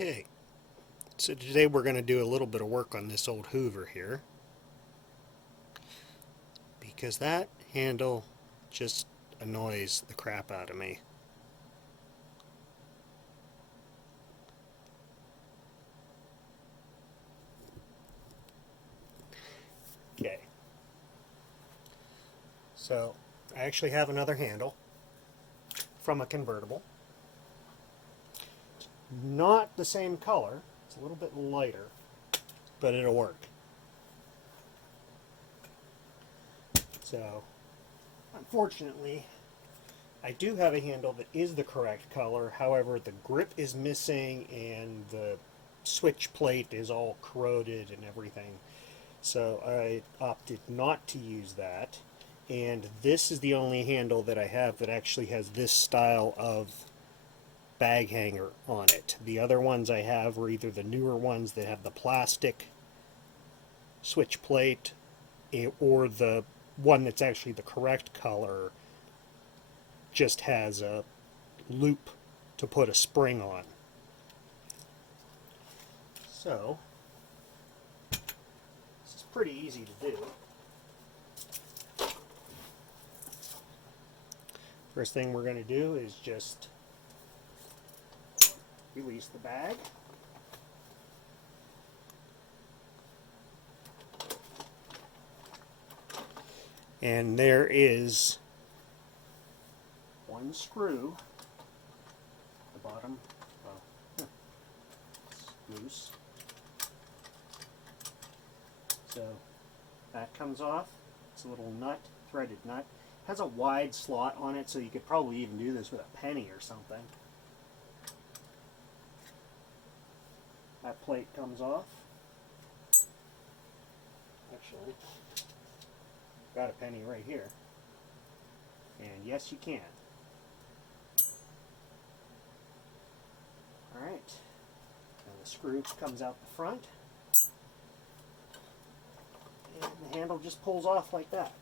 Okay, so today we're going to do a little bit of work on this old Hoover here, because that handle just annoys the crap out of me. Okay, so I actually have another handle from a convertible. Not the same color, it's a little bit lighter, but it'll work. So, unfortunately, I do have a handle that is the correct color, however the grip is missing and the switch plate is all corroded and everything. So I opted not to use that, and this is the only handle that I have that actually has this style of bag hanger on it. The other ones I have are either the newer ones that have the plastic switch plate, or the one that's actually the correct color just has a loop to put a spring on. So this is pretty easy to do. First thing we're going to do is just release the bag. And there is one screw at the bottom. Well, it's loose. So that comes off. It's a little nut, threaded nut. It has a wide slot on it, so you could probably even do this with a penny or something. That plate comes off. Actually, got a penny right here. And yes, you can. Alright. And the screw comes out the front. And the handle just pulls off like that.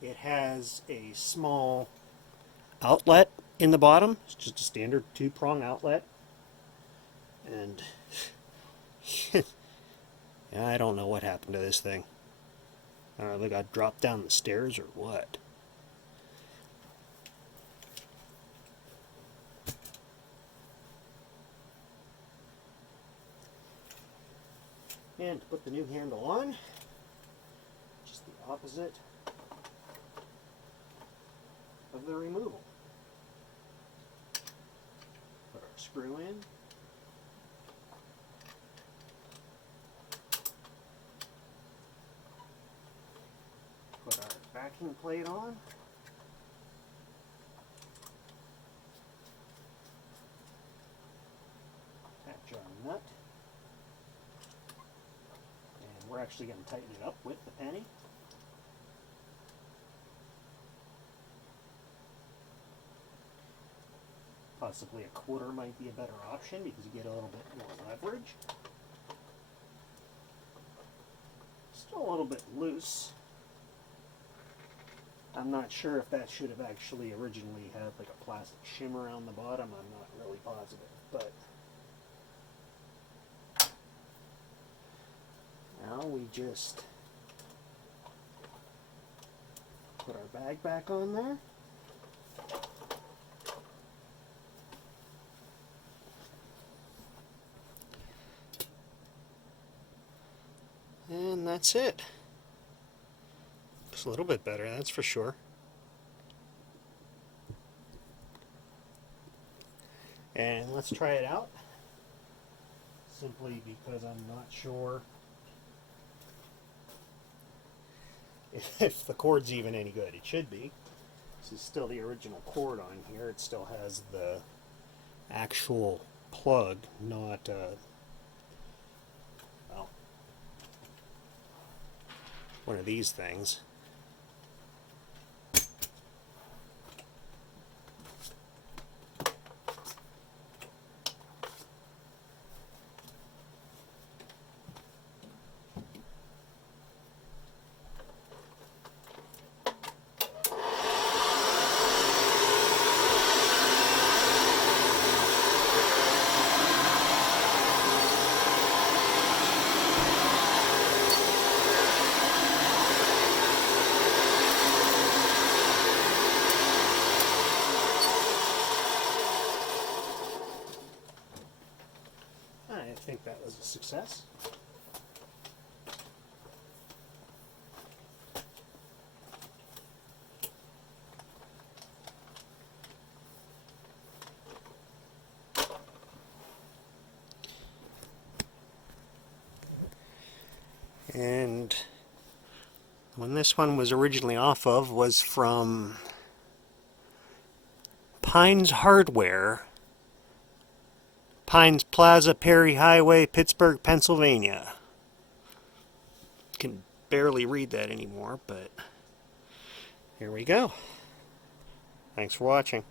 It has a small outlet in the bottom. It's just a standard 2-prong outlet. And I don't know what happened to this thing. I don't know, they got dropped down the stairs or what. And to put the new handle on, just the opposite of the removal. Put our screw in. Put our backing plate on. Attach our nut. And we're actually going to tighten it up with the penny. Possibly a quarter might be a better option because you get a little bit more leverage. Still a little bit loose. I'm not sure if that should have actually originally had like a plastic shimmer on the bottom. I'm not really positive, but now we just put our bag back on there. And that's it. Looks a little bit better, that's for sure. And let's try it out. Simply because I'm not sure if the cord's even any good. It should be. This is still the original cord on here. It still has the actual plug, not well, one of these things. was a success. And when this one was originally off of was from Pines Hardware, Pines Plaza, Perry Highway, Pittsburgh, Pennsylvania. Can barely read that anymore, but here we go. Thanks for watching.